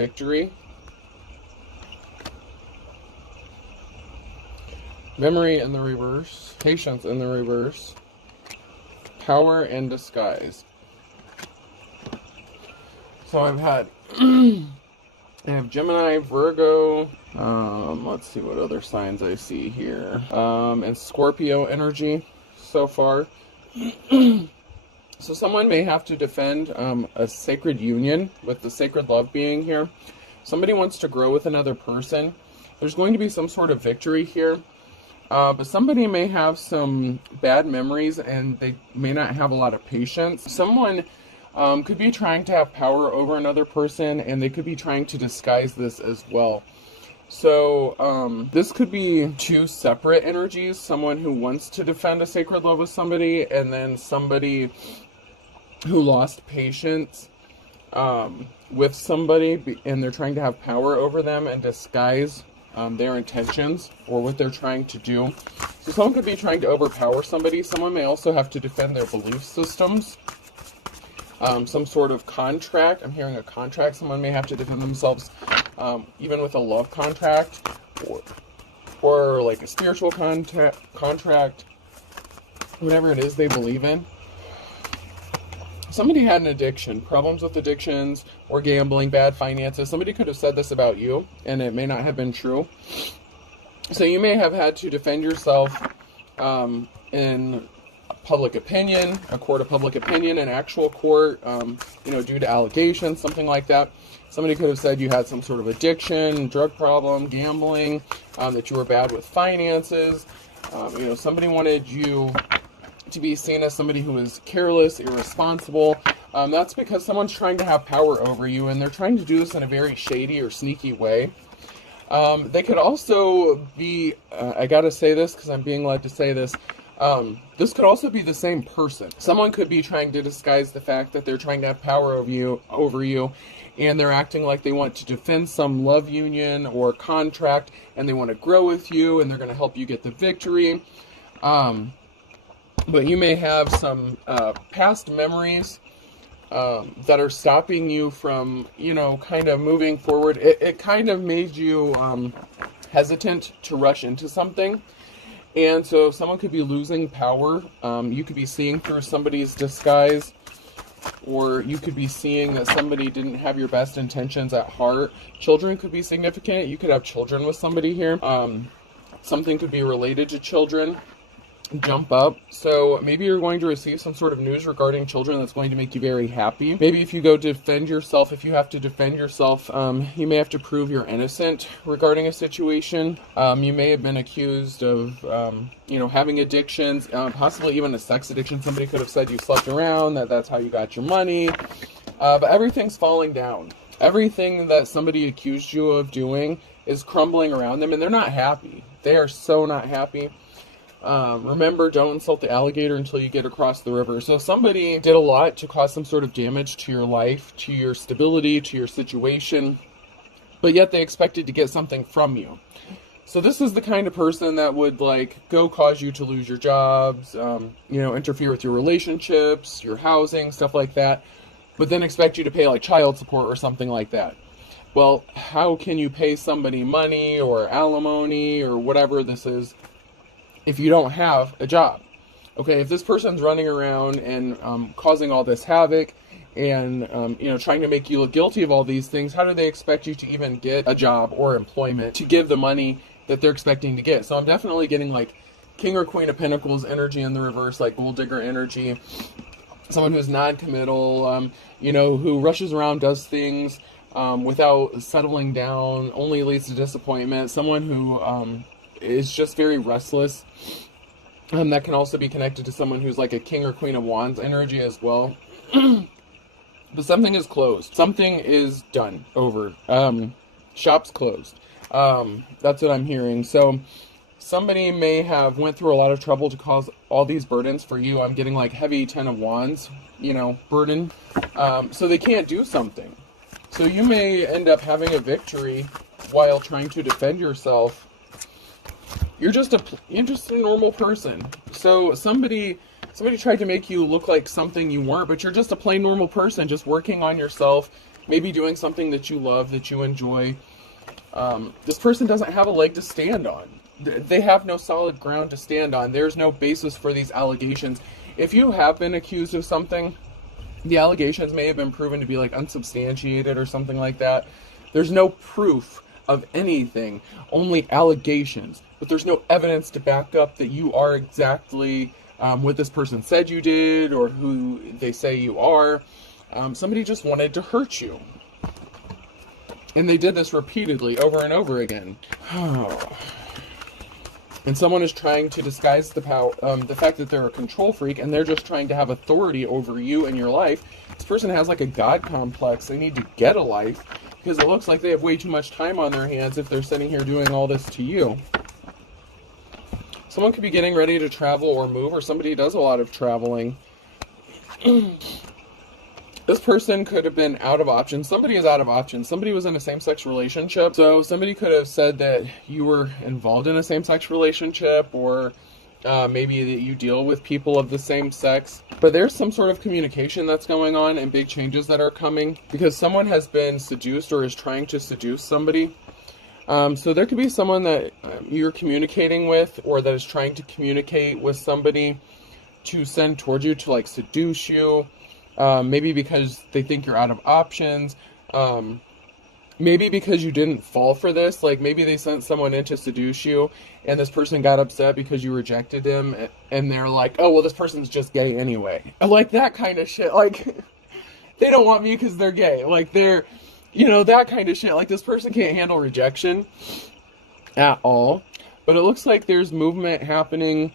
victory. Memory in the reverse. Patience in the reverse. Power and disguise. So I've had I have Gemini, Virgo, let's see what other signs I see here, and Scorpio energy so far. So someone may have to defend a sacred union with the sacred love being here. Somebody wants to grow with another person. There's going to be some sort of victory here. But somebody may have some bad memories and they may not have a lot of patience. Someone could be trying to have power over another person, and they could be trying to disguise this as well. So this could be two separate energies. Someone who wants to defend a sacred love with somebody, and then somebody who lost patience with somebody, and they're trying to have power over them and disguise their intentions or what they're trying to do. So someone could be trying to overpower somebody. Someone may also have to defend their belief systems. Some sort of contract. I'm hearing a contract. Someone may have to defend themselves, even with a love contract, or like a spiritual contract, whatever it is they believe in. Somebody had an addiction, problems with addictions, or gambling, bad finances. Somebody could have said this about you, and it may not have been true. So you may have had to defend yourself in public opinion, a court of public opinion, an actual court, due to allegations, something like that. Somebody could have said you had some sort of addiction, drug problem, gambling, that you were bad with finances. Somebody wanted you to be seen as somebody who is careless, irresponsible. That's because someone's trying to have power over you, and they're trying to do this in a very shady or sneaky way. They could also be, I gotta say this because I'm being led to say this, this could also be the same person. Someone could be trying to disguise the fact that they're trying to have power over you, and they're acting like they want to defend some love union or contract, and they want to grow with you, and they're going to help you get the victory. But you may have some past memories that are stopping you from, kind of moving forward. It kind of made you hesitant to rush into something. And so someone could be losing power. You could be seeing through somebody's disguise, or you could be seeing that somebody didn't have your best intentions at heart. Children could be significant. You could have children with somebody here. Something could be related to children. Jump up. So maybe you're going to receive some sort of news regarding children that's going to make you very happy. Maybe if you go defend yourself, if you have to defend yourself, you may have to prove you're innocent regarding a situation. You may have been accused of, having addictions, possibly even a sex addiction. Somebody could have said you slept around, that's how you got your money. But everything's falling down. Everything that somebody accused you of doing is crumbling around them, and they're not happy. They are so not happy. Remember, don't insult the alligator until you get across the river. So somebody did a lot to cause some sort of damage to your life, to your stability, to your situation, but yet they expected to get something from you. So this is the kind of person that would go cause you to lose your jobs, interfere with your relationships, your housing, stuff like that, but then expect you to pay child support or something like that. Well, how can you pay somebody money or alimony or whatever this is if you don't have a job? Okay, if this person's running around and causing all this havoc and trying to make you look guilty of all these things, how do they expect you to even get a job or employment to give the money that they're expecting to get? So I'm definitely getting King or Queen of Pentacles energy in the reverse, gold digger energy. Someone who's non-committal, who rushes around, does things without settling down, only leads to disappointment. Someone who is just very restless. That can also be connected to someone who's a King or Queen of Wands energy as well. But something is closed. Something is done. Over. Shop's closed. That's what I'm hearing. So somebody may have went through a lot of trouble to cause all these burdens for you. I'm getting heavy 10 of Wands, burden. So they can't do something. So you may end up having a victory while trying to defend yourself. You're just a normal person. So somebody tried to make you look like something you weren't, but you're just a plain normal person, just working on yourself, maybe doing something that you love, that you enjoy. This person doesn't have a leg to stand on. They have no solid ground to stand on. There's no basis for these allegations. If you have been accused of something, the allegations may have been proven to be like unsubstantiated or something like that. There's no proof of anything, only allegations, but there's no evidence to back up that you are exactly what this person said you did or who they say you are. Somebody just wanted to hurt you. And they did this repeatedly over and over again. And someone is trying to disguise the fact that they're a control freak, and they're just trying to have authority over you and your life. This person has like a God complex. They need to get a life, because it looks like they have way too much time on their hands if they're sitting here doing all this to you. Someone could be getting ready to travel or move, or somebody does a lot of traveling. This person could have been out of options. Somebody is out of options. Somebody was in a same-sex relationship. So somebody could have said that you were involved in a same-sex relationship, or maybe that you deal with people of the same sex. But there's some sort of communication that's going on and big changes that are coming because someone has been seduced or is trying to seduce somebody. So there could be someone that you're communicating with, or that is trying to communicate with somebody to send towards you, to like seduce you. Maybe because they think you're out of options. Maybe because you didn't fall for this. Like maybe they sent someone in to seduce you, and this person got upset because you rejected him, and they're like, oh, well, this person's just gay anyway. Like that kind of shit. Like, they don't want me because they're gay. Like they're, that kind of shit. Like this person can't handle rejection at all. But it looks like there's movement happening.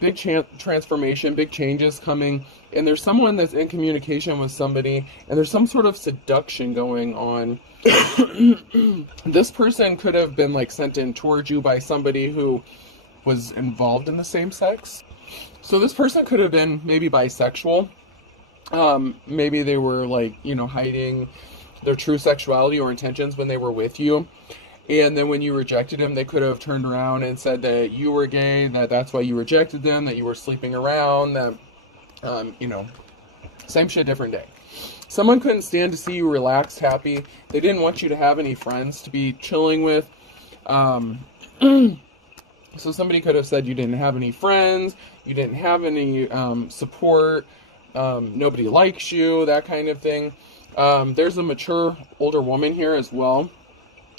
Big transformation, big changes coming, and there's someone that's in communication with somebody, and there's some sort of seduction going on. This person could have been like sent in towards you by somebody who was involved in the same sex. So this person could have been maybe bisexual. Maybe they were like, hiding their true sexuality or intentions when they were with you. And then when you rejected him, they could have turned around and said that you were gay, that's why you rejected them, that you were sleeping around, that, same shit, different day. Someone couldn't stand to see you relaxed, happy. They didn't want you to have any friends to be chilling with. So somebody could have said you didn't have any friends, you didn't have any support, nobody likes you, that kind of thing. There's a mature, older woman here as well.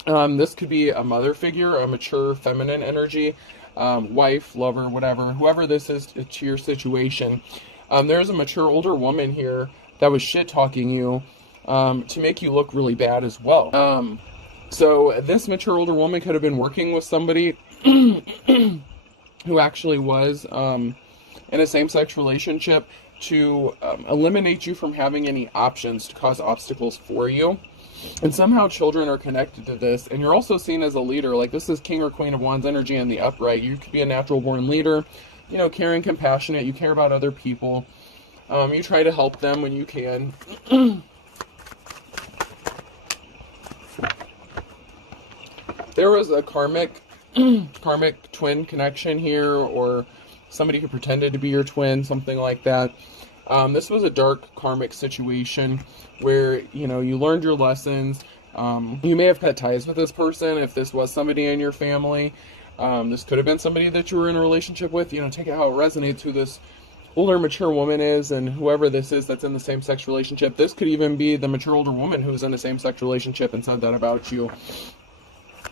This could be a mother figure, a mature feminine energy, wife, lover, whatever, whoever this is to your situation. There's a mature older woman here that was shit-talking you to make you look really bad as well. So this mature older woman could have been working with somebody who actually was in a same-sex relationship to eliminate you from having any options, to cause obstacles for you. And somehow children are connected to this, and you're also seen as a leader. Like this is King or Queen of Wands energy in the upright. You could be a natural born leader, caring, compassionate. You care about other people. You try to help them when you can. There was a karmic twin connection here, or somebody who pretended to be your twin, something like that. This was a dark karmic situation where, you learned your lessons. You may have cut ties with this person if this was somebody in your family. This could have been somebody that you were in a relationship with. Take it how it resonates, who this older, mature woman is, and whoever this is that's in the same-sex relationship. This could even be the mature older woman who's in a same-sex relationship and said that about you.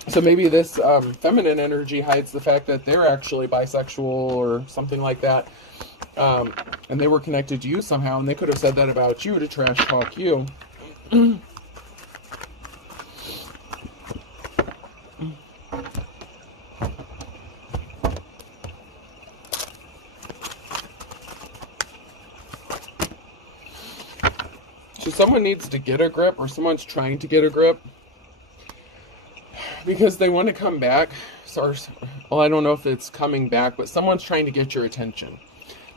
So maybe this feminine energy hides the fact that they're actually bisexual or something like that. And they were connected to you somehow, and they could have said that about you to trash talk you. So someone needs to get a grip, or someone's trying to get a grip, because they want to come back. Well, I don't know if it's coming back, but someone's trying to get your attention.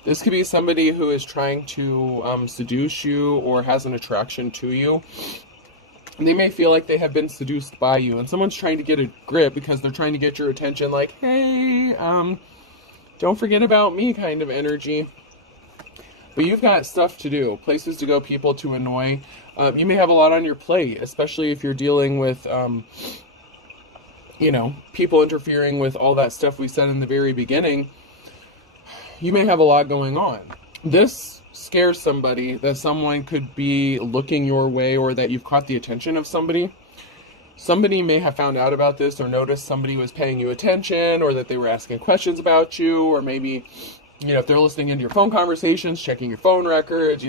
This could be somebody who is trying to seduce you or has an attraction to you. And they may feel like they have been seduced by you, and someone's trying to get a grip because they're trying to get your attention, like, hey, don't forget about me kind of energy. But you've got stuff to do, places to go, people to annoy. You may have a lot on your plate, especially if you're dealing with, people interfering with all that stuff we said in the very beginning. You may have a lot going on. This scares somebody, that someone could be looking your way, or that you've caught the attention of somebody. Somebody may have found out about this, or noticed somebody was paying you attention, or that they were asking questions about you, or maybe, if they're listening into your phone conversations, checking your phone records,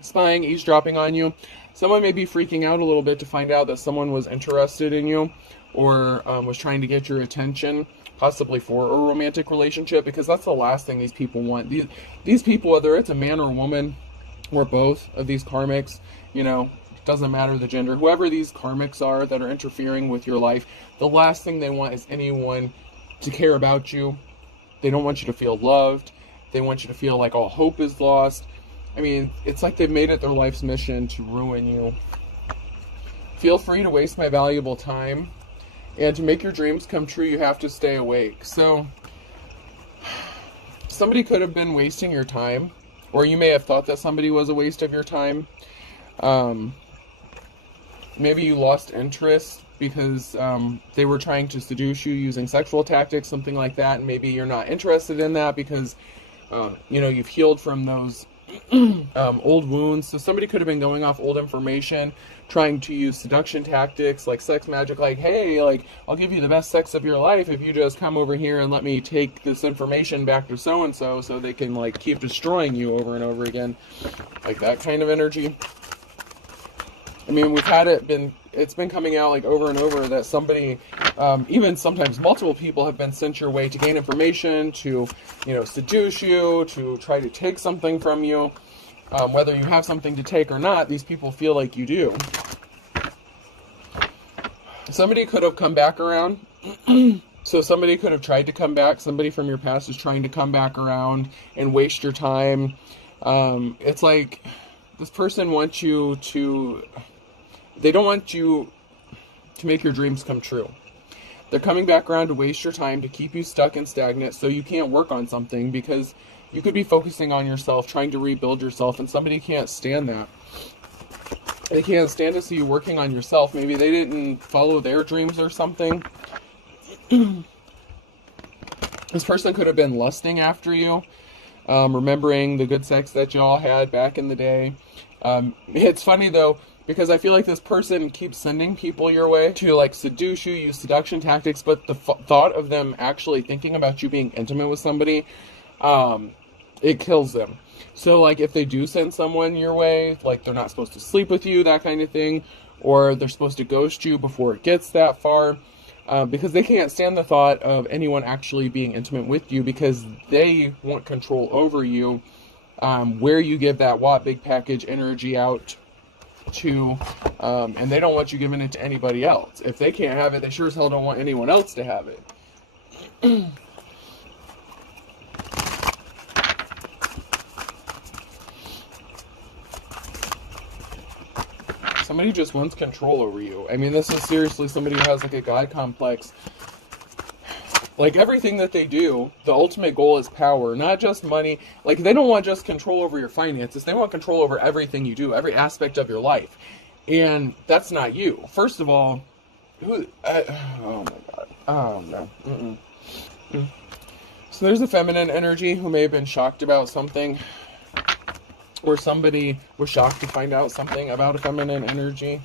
spying, eavesdropping on you. Someone may be freaking out a little bit to find out that someone was interested in you, or was trying to get your attention, possibly for a romantic relationship, because that's the last thing these people want. These people, whether it's a man or a woman, or both of these karmics, doesn't matter the gender, whoever these karmics are that are interfering with your life, the last thing they want is anyone to care about you. They don't want you to feel loved. They want you to feel like all hope is lost. I mean, it's like they've made it their life's mission to ruin you. Feel free to waste my valuable time. And to make your dreams come true, you have to stay awake. So, somebody could have been wasting your time. Or you may have thought that somebody was a waste of your time. Maybe you lost interest because they were trying to seduce you using sexual tactics, something like that. And maybe you're not interested in that because, you've healed from those old wounds. So somebody could have been going off old information, trying to use seduction tactics like sex magic, like, hey, like, I'll give you the best sex of your life if you just come over here and let me take this information back to so-and-so so they can, like, keep destroying you over and over again. Like that kind of energy. I mean, it's been coming out like over and over that somebody, even sometimes multiple people, have been sent your way to gain information, to, seduce you, to try to take something from you. Whether you have something to take or not, these people feel like you do. Somebody could have come back around. So somebody could have tried to come back. Somebody from your past is trying to come back around and waste your time. It's like this person wants you to... They don't want you to make your dreams come true. They're coming back around to waste your time, to keep you stuck and stagnant so you can't work on something, because you could be focusing on yourself, trying to rebuild yourself, and somebody can't stand that. They can't stand to see you working on yourself. Maybe they didn't follow their dreams or something. This person could have been lusting after you, remembering the good sex that y'all had back in the day. It's funny though, because I feel like this person keeps sending people your way to like seduce you, use seduction tactics, but the thought of them actually thinking about you being intimate with somebody, it kills them. So like if they do send someone your way, like they're not supposed to sleep with you, that kind of thing, or they're supposed to ghost you before it gets that far, because they can't stand the thought of anyone actually being intimate with you, because they want control over you, where you give that big package energy out to, and they don't want you giving it to anybody else. If they can't have it, they sure as hell don't want anyone else to have it. Somebody just wants control over you. I mean, this is seriously somebody who has like a God complex. Like everything that they do, the ultimate goal is power, not just money. Like they don't want just control over your finances. They want control over everything you do, every aspect of your life. And that's not you. First of all, oh my God. Oh no. So there's a feminine energy who may have been shocked about something. Or somebody was shocked to find out something about a feminine energy.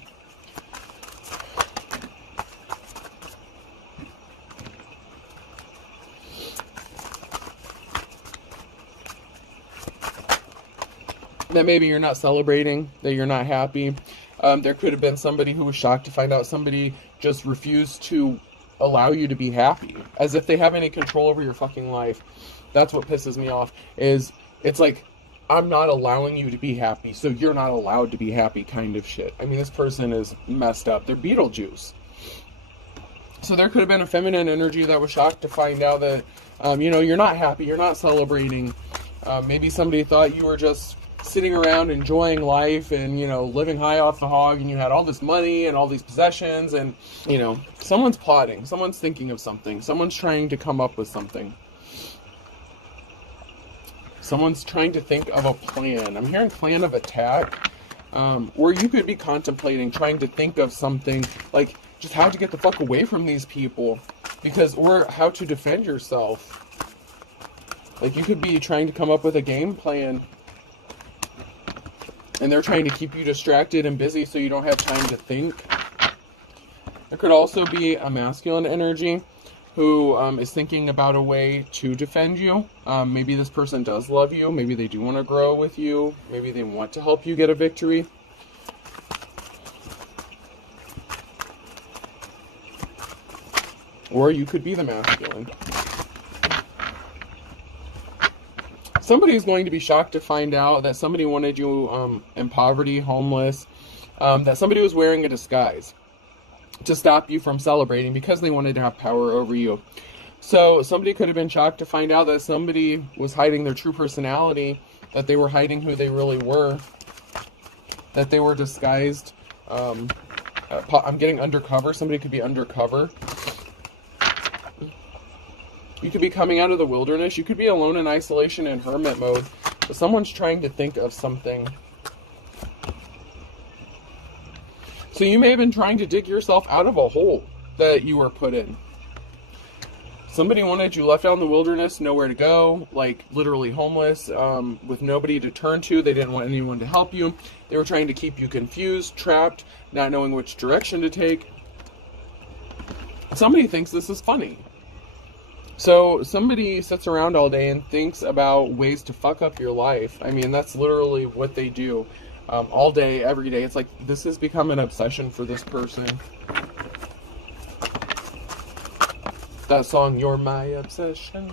That maybe you're not celebrating, that you're not happy. There could have been somebody who was shocked to find out somebody just refused to allow you to be happy. As if they have any control over your fucking life. That's what pisses me off. It's like, I'm not allowing you to be happy, so you're not allowed to be happy kind of shit. I mean, this person is messed up. They're Beetlejuice. So there could have been a feminine energy that was shocked to find out that, you're not happy, you're not celebrating. Maybe somebody thought you were just sitting around enjoying life and, living high off the hog, and you had all this money and all these possessions, and, someone's plotting, someone's thinking of something, someone's trying to come up with something. Someone's trying to think of a plan. I'm hearing plan of attack. Or you could be contemplating, trying to think of something like just how to get the fuck away from these people. Or how to defend yourself. Like, you could be trying to come up with a game plan. And they're trying to keep you distracted and busy so you don't have time to think. There could also be a masculine energy who is thinking about a way to defend you. Maybe this person does love you. Maybe they do want to grow with you. Maybe they want to help you get a victory. Or you could be the masculine. Somebody's going to be shocked to find out that somebody wanted you in poverty, homeless, that somebody was wearing a disguise to stop you from celebrating because they wanted to have power over you. So somebody could have been shocked to find out that somebody was hiding their true personality, that they were hiding who they really were, that they were disguised. I'm getting undercover. Somebody could be undercover. You could be coming out of the wilderness. You could be alone in isolation and hermit mode. But someone's trying to think of something. So you may have been trying to dig yourself out of a hole that you were put in. Somebody wanted you left out in the wilderness, nowhere to go, like literally homeless, with nobody to turn to. They didn't want anyone to help you. They were trying to keep you confused, trapped, not knowing which direction to take. Somebody thinks this is funny. So somebody sits around all day and thinks about ways to fuck up your life. I mean, that's literally what they do. All day, every day. It's like this has become an obsession for this person. That song, You're My Obsession.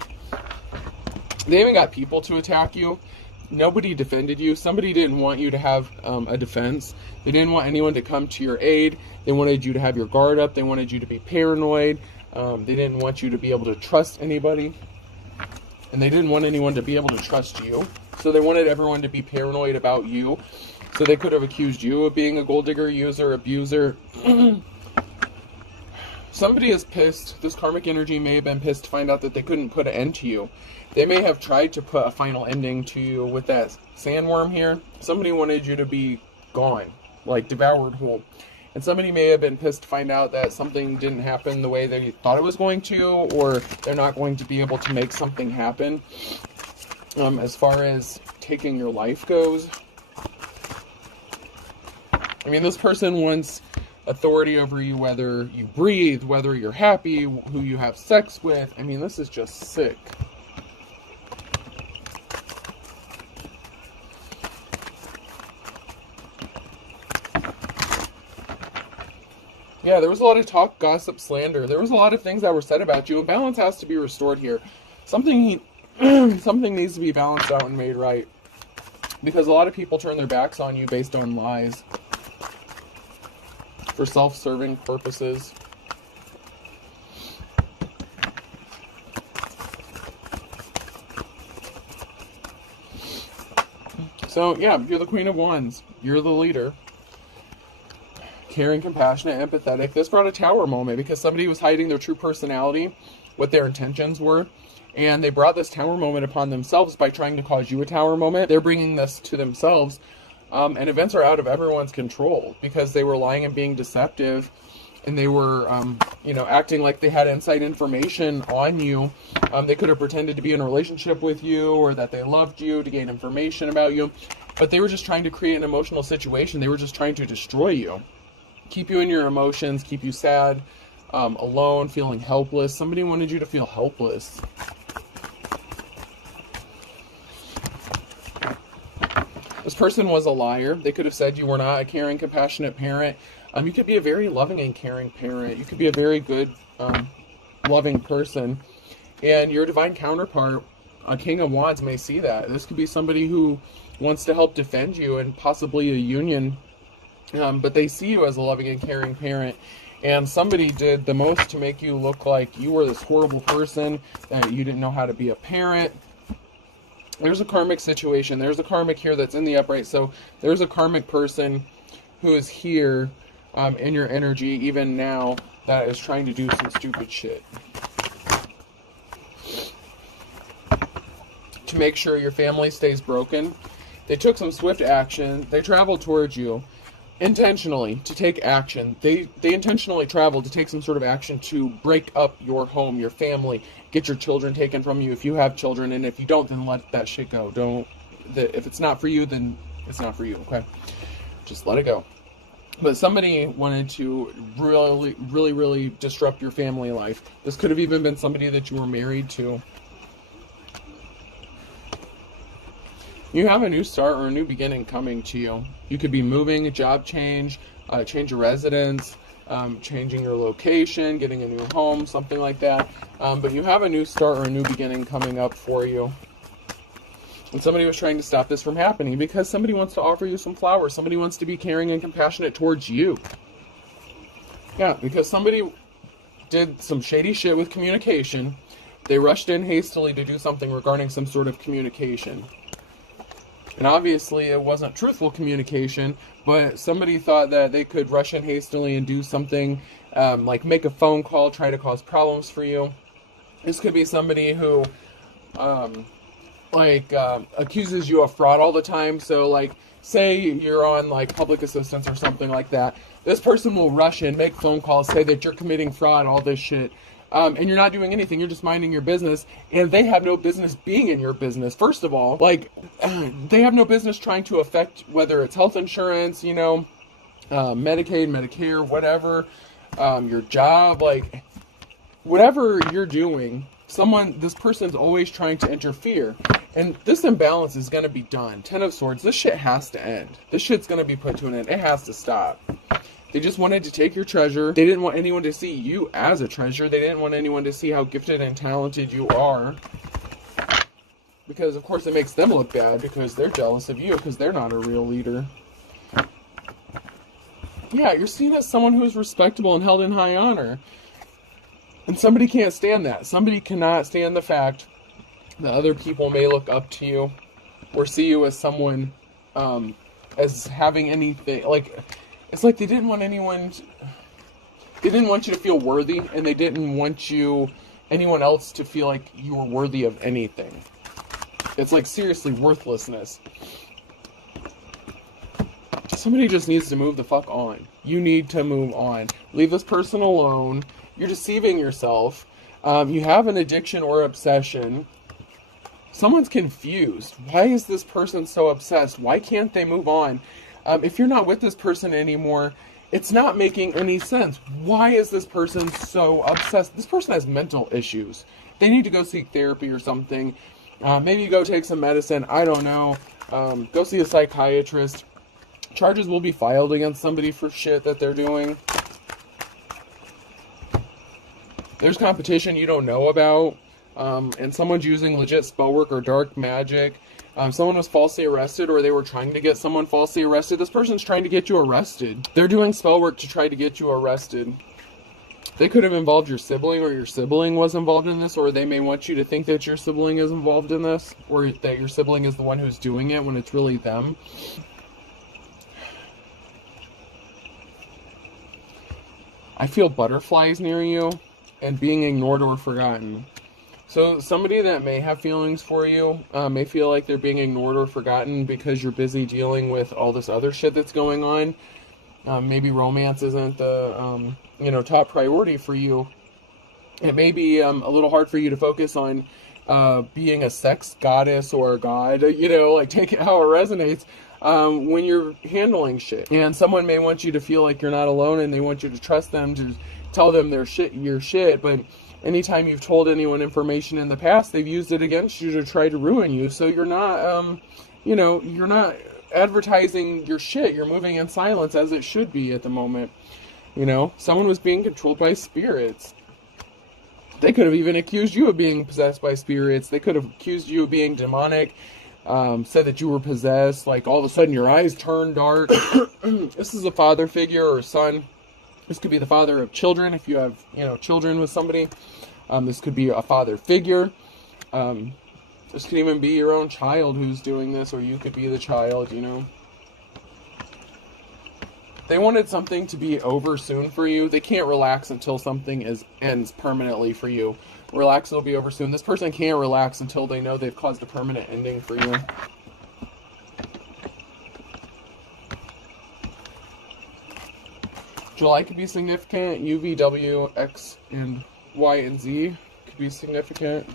They even got people to attack you. Nobody defended you. Somebody didn't want you to have a defense. They didn't want anyone to come to your aid. They wanted you to have your guard up. They wanted you to be paranoid. They didn't want you to be able to trust anybody. And they didn't want anyone to be able to trust you. So they wanted everyone to be paranoid about you. So they could have accused you of being a gold digger, user, abuser. Somebody is pissed. This karmic energy may have been pissed to find out that they couldn't put an end to you. They may have tried to put a final ending to you with that sandworm here. Somebody wanted you to be gone, like devoured whole. And somebody may have been pissed to find out that something didn't happen the way they thought it was going to, or they're not going to be able to make something happen. As far as taking your life goes. I mean, this person wants authority over you, whether you breathe, whether you're happy, who you have sex with. I mean, this is just sick. Yeah, there was a lot of talk, gossip, slander. There was a lot of things that were said about you, and balance has to be restored here. Something needs to be balanced out and made right. Because a lot of people turn their backs on you based on lies. For self-serving purposes. So, yeah, you're the Queen of Wands. You're the leader. Caring, compassionate, empathetic. This brought a tower moment because somebody was hiding their true personality, what their intentions were. And they brought this tower moment upon themselves by trying to cause you a tower moment. They're bringing this to themselves. And events are out of everyone's control because they were lying and being deceptive, and they were, acting like they had inside information on you. They could have pretended to be in a relationship with you or that they loved you to gain information about you, but they were just trying to create an emotional situation. They were just trying to destroy you, keep you in your emotions, keep you sad, alone, feeling helpless. Somebody wanted you to feel helpless. This person was a liar. They could have said you were not a caring, compassionate parent. You could be a very loving and caring parent. You could be a very good, loving person. And your divine counterpart, a King of Wands, may see that. This could be somebody who wants to help defend you and possibly a union. But they see you as a loving and caring parent. And somebody did the most to make you look like you were this horrible person, that you didn't know how to be a parent. There's a karmic situation. There's a karmic here that's in the upright. So there's a karmic person who is here in your energy, even now, that is trying to do some stupid shit. to make sure your family stays broken. They took some swift action. They traveled towards you intentionally to take action. They intentionally traveled to take some sort of action to break up your home, your family, get your children taken from you if you have children, and if you don't, then let that shit go. If it's not for you, then it's not for you, okay? Just let it go. But somebody wanted to really disrupt your family life. This could have even been somebody that you were married to. You have a new start or a new beginning coming to you. You could be moving, a job change, change of residence, changing your location, getting a new home, something like that. But you have a new start or a new beginning coming up for you. And somebody was trying to stop this from happening because somebody wants to offer you some flowers. Somebody wants to be caring and compassionate towards you. Yeah, because somebody did some shady shit with communication. They rushed in hastily to do something regarding some sort of communication. And obviously it wasn't truthful communication, but somebody thought that they could rush in hastily and do something like make a phone call, try to cause problems for you. This could be somebody who accuses you of fraud all the time. So like say you're on like public assistance or something like that. This person will rush in, make phone calls, say that you're committing fraud, all this shit. And you're not doing anything, you're just minding your business, and they have no business being in your business. First of all, they have no business trying to affect whether it's health insurance, Medicaid, Medicare, whatever, your job, whatever you're doing, this person's always trying to interfere. And this imbalance is going to be done. 10 of Swords, this shit has to end. This shit's going to be put to an end. It has to stop. They just wanted to take your treasure. They didn't want anyone to see you as a treasure. They didn't want anyone to see how gifted and talented you are. Because, of course, it makes them look bad because they're jealous of you because they're not a real leader. Yeah, you're seen as someone who's respectable and held in high honor. And somebody can't stand that. Somebody cannot stand the fact that other people may look up to you or see you as someone as having anything, it's like they didn't want they didn't want you to feel worthy, and they didn't want anyone else to feel like you were worthy of anything. It's like seriously worthlessness. Somebody just needs to move the fuck on. You need to move on. Leave this person alone. You're deceiving yourself. You have an addiction or obsession. Someone's confused. Why is this person so obsessed? Why can't they move on? If you're not with this person anymore, it's not making any sense. Why is this person so obsessed? This person has mental issues. They need to go seek therapy or something. Maybe go take some medicine. I don't know. Go see a psychiatrist. Charges will be filed against somebody for shit that they're doing. There's competition you don't know about. And someone's using legit spell work or dark magic. Someone was falsely arrested, or they were trying to get someone falsely arrested. This person's trying to get you arrested. They're doing spell work to try to get you arrested. They could have involved your sibling, or your sibling was involved in this, or they may want you to think that your sibling is involved in this, or that your sibling is the one who's doing it when it's really them. I feel butterflies near you and being ignored or forgotten. So somebody that may have feelings for you may feel like they're being ignored or forgotten because you're busy dealing with all this other shit that's going on. Maybe romance isn't the top priority for you. It may be a little hard for you to focus on being a sex goddess or a god, take it how it resonates when you're handling shit. And someone may want you to feel like you're not alone, and they want you to trust them, to tell them your shit, but anytime you've told anyone information in the past, they've used it against you to try to ruin you. So you're not, you're not advertising your shit. You're moving in silence as it should be at the moment. Someone was being controlled by spirits. They could have even accused you of being possessed by spirits. They could have accused you of being demonic, said that you were possessed. Like all of a sudden your eyes turn dark. This is a father figure or a son. This could be the father of children if you have, children with somebody. This could be a father figure. This could even be your own child who's doing this, or you could be the child, They wanted something to be over soon for you. They can't relax until something ends permanently for you. Relax, it'll be over soon. This person can't relax until they know they've caused a permanent ending for you. July could be significant. U, V, W, X, and Y, and Z could be significant.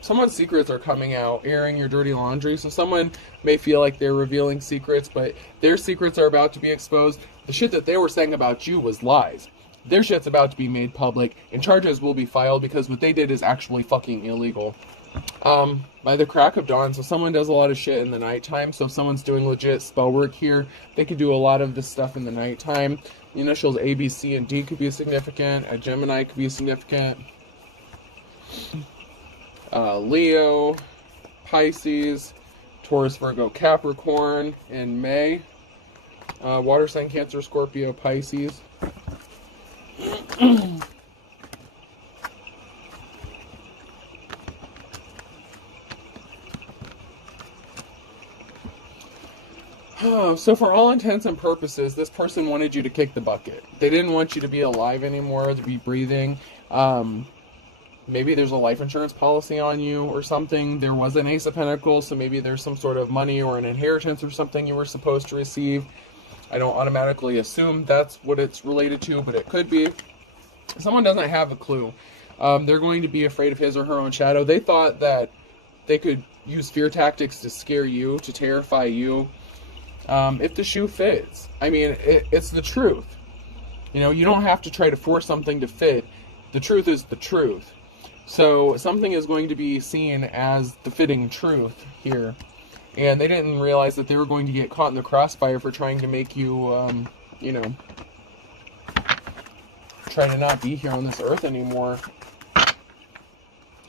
Someone's secrets are coming out, airing your dirty laundry. So someone may feel like they're revealing secrets, but their secrets are about to be exposed. The shit that they were saying about you was lies. Their shit's about to be made public, and charges will be filed because what they did is actually fucking illegal. By the crack of dawn, so someone does a lot of shit in the nighttime. So if someone's doing legit spell work here, they could do a lot of this stuff in the nighttime. The initials A, B, C, and D could be significant. A Gemini could be significant. Leo, Pisces, Taurus, Virgo, Capricorn in May. Water sign, Cancer, Scorpio, Pisces. So for all intents and purposes, this person wanted you to kick the bucket. They didn't want you to be alive anymore, to be breathing. Maybe there's a life insurance policy on you or something. There was an Ace of Pentacles, so maybe there's some sort of money or an inheritance or something you were supposed to receive. I don't automatically assume that's what it's related to, but it could be. Someone doesn't have a clue. They're going to be afraid of his or her own shadow. They thought that they could use fear tactics to scare you, to terrify you. If the shoe fits. I mean, it's the truth. You know, you don't have to try to force something to fit. The truth is the truth. So something is going to be seen as the fitting truth here. And they didn't realize that they were going to get caught in the crossfire for trying to make you, you know, try to not be here on this earth anymore.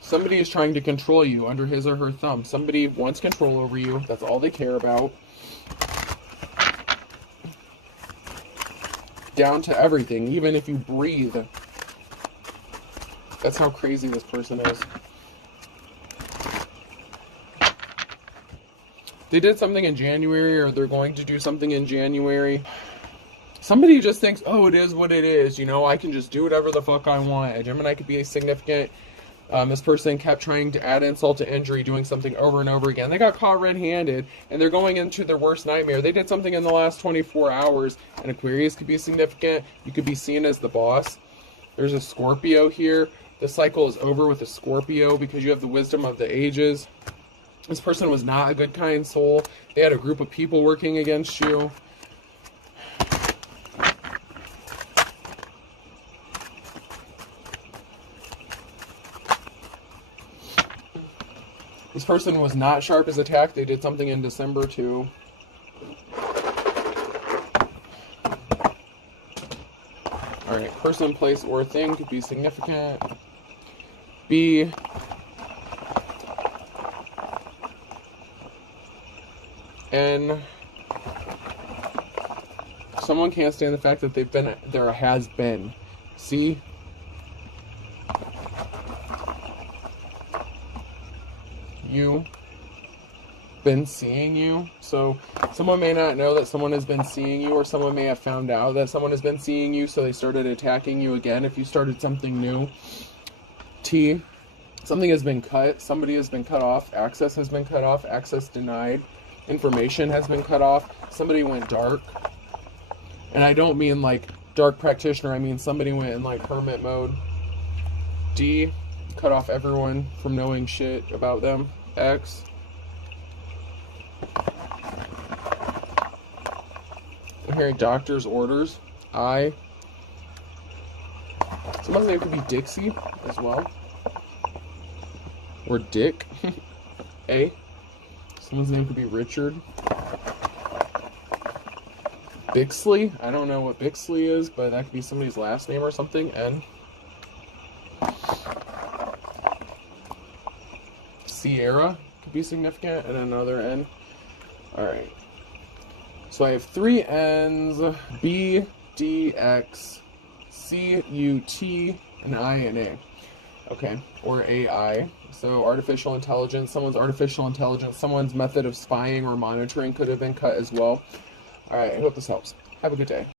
Somebody is trying to control you under his or her thumb. Somebody wants control over you. That's all they care about. Down to everything, even if you breathe. That's how crazy this person is. They did something in January, or they're going to do something in January. Somebody just thinks, oh, it is what it is. You know, I can just do whatever the fuck I want. A Gemini could be significant. This person kept trying to add insult to injury, doing something over and over again. They got caught red-handed, and they're going into their worst nightmare. They did something in the last 24 hours. An Aquarius could be significant. You could be seen as the boss. There's a Scorpio here. The cycle is over with a Scorpio because you have the wisdom of the ages. This person was not a good, kind soul. They had a group of people working against you. This person was not sharp as attack. They did something in December too. Alright, person, place, or thing could be significant. B. N. Someone can't stand the fact that there has been. C. You. Been seeing you. So someone may not know that someone has been seeing you, or someone may have found out that someone has been seeing you, so they started attacking you again if you started something new. T. Something has been cut. Somebody has been cut off. Access has been cut off. Access denied. Information has been cut off. Somebody went dark. And I don't mean like dark practitioner. I mean somebody went in like hermit mode. D. Cut off everyone from knowing shit about them. X. I'm hearing doctor's orders. I. Someone's name could be Dixie as well. Or Dick. A. Someone's name could be Richard. Bixley. I don't know what Bixley is, but that could be somebody's last name or something. N. Sierra could be significant, and another N. Alright. So I have 3 N's, B, D, X, C, U, T, and I, and A. Okay, or AI. So artificial intelligence, someone's method of spying or monitoring could have been cut as well. All right, I hope this helps. Have a good day.